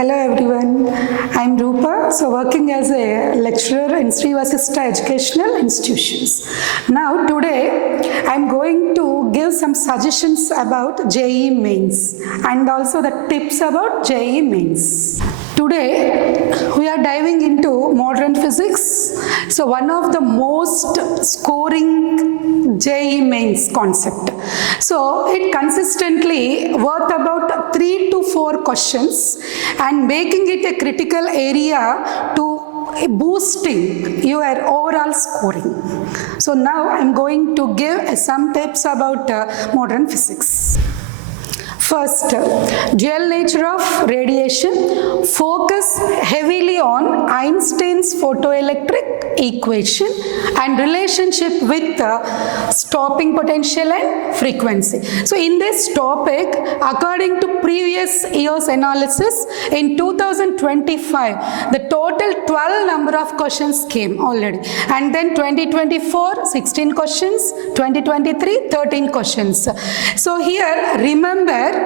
Hello everyone, I'm Rupa, working as a lecturer in Sri Vasishtha Educational Institutions. Now today I'm going to give some suggestions about JEE Mains and also the tips about JEE Mains. Today we are diving into modern physics. So one of the most scoring JEE Mains concept. So it consistently worth about 3 to 4 questions and making it a critical area to boosting your overall scoring. So now I'm going to give some tips about modern physics. First, dual nature of radiation. Focus heavily on Einstein's photoelectric equation and relationship with stopping potential and frequency. So in this topic, according to previous year's analysis, in 2025, the total 12 number of questions came already. And then 2024, 16 questions, 2023, 13 questions. So here, remember,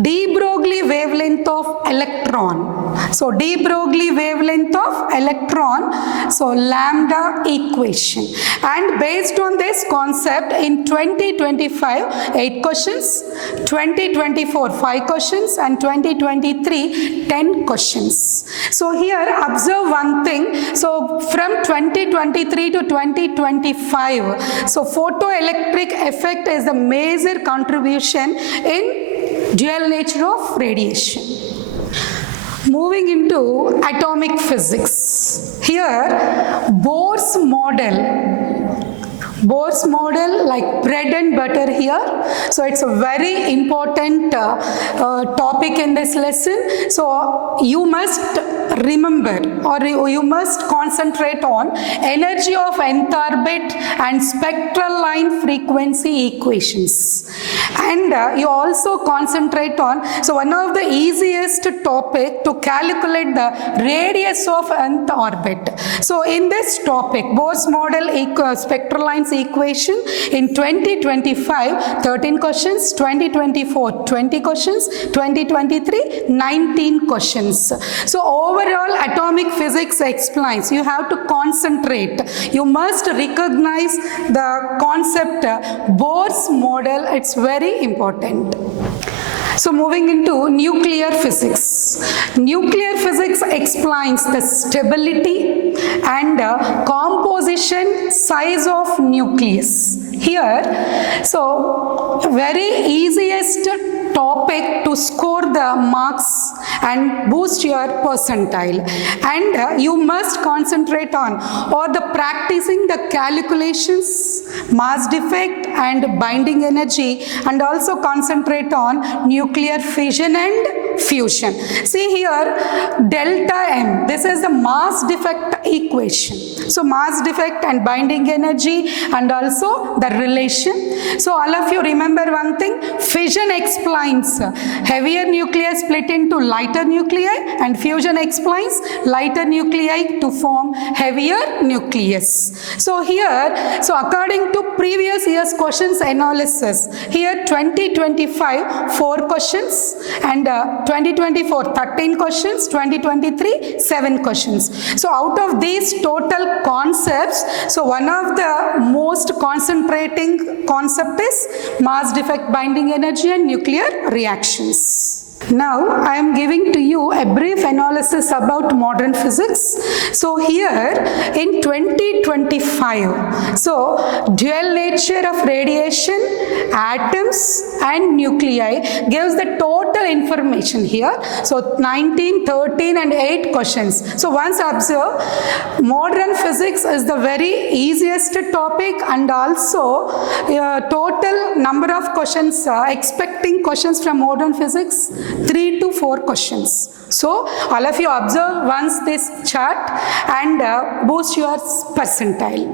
de Broglie wavelength of electron. So de Broglie wavelength of electron, so lambda equation. And based on this concept, in 2025, 8 questions, 2024, 5 questions, and 2023, 10 questions. So here, observe one thing. So from 2023 to 2025, so photoelectric effect is a major contribution in dual nature of radiation. Moving into atomic physics. Here, Bohr's model like bread and butter here. So it's a very important topic in this lesson. So you must remember or you must concentrate on energy of nth orbit and spectral line frequency equations. And you also concentrate on, so one of the easiest topic to calculate the radius of nth orbit. So in this topic, Bohr's model spectral lines equation, in 2025, 13 questions, 2024, 20 questions, 2023, 19 questions. So overall, atomic physics explains. You have to concentrate. You must recognize the concept Bohr's model. It's very important. So moving into nuclear physics. Nuclear physics explains the stability and composition size of nucleus. Here, so very easiest topic to score the marks and boost your percentile. And you must concentrate on or the practicing the calculations, mass defect and binding energy, and also concentrate on nuclear fission and fusion. See here, delta M, this is the mass defect equation. So mass defect and binding energy and also the relation. So all of you remember one thing, fission explains heavier nuclei split into lighter nuclei and fusion explains lighter nuclei to form heavier nucleus. So here, so according to previous year's questions analysis, here 2025, 4 questions and 2024, 13 questions, 2023, 7 questions. So out of these total concepts, so one of the most concentrating concept is mass defect binding energy and nuclear reactions. Now I am giving to you a brief analysis about modern physics. So here in 2025, so dual nature of radiation, atoms and nuclei gives the total information here. So 19, 13 and 8 questions. So once observe, modern physics is the very easiest topic and also total number of questions, expecting questions from modern physics, 3 to 4 questions. So all of you observe once this chart and boost your percentile.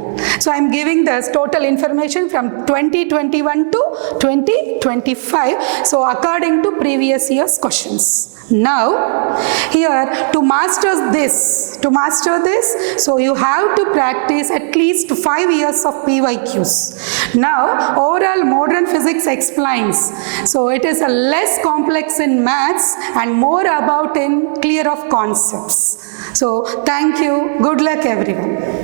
So I am giving the total information from 2021 to 2025. So according to previous previous year's questions. Now, here to master this, so you have to practice at least 5 years of PYQs. Now, overall modern physics explains. So it is a less complex in maths and more about in clear of concepts. So thank you. Good luck everyone.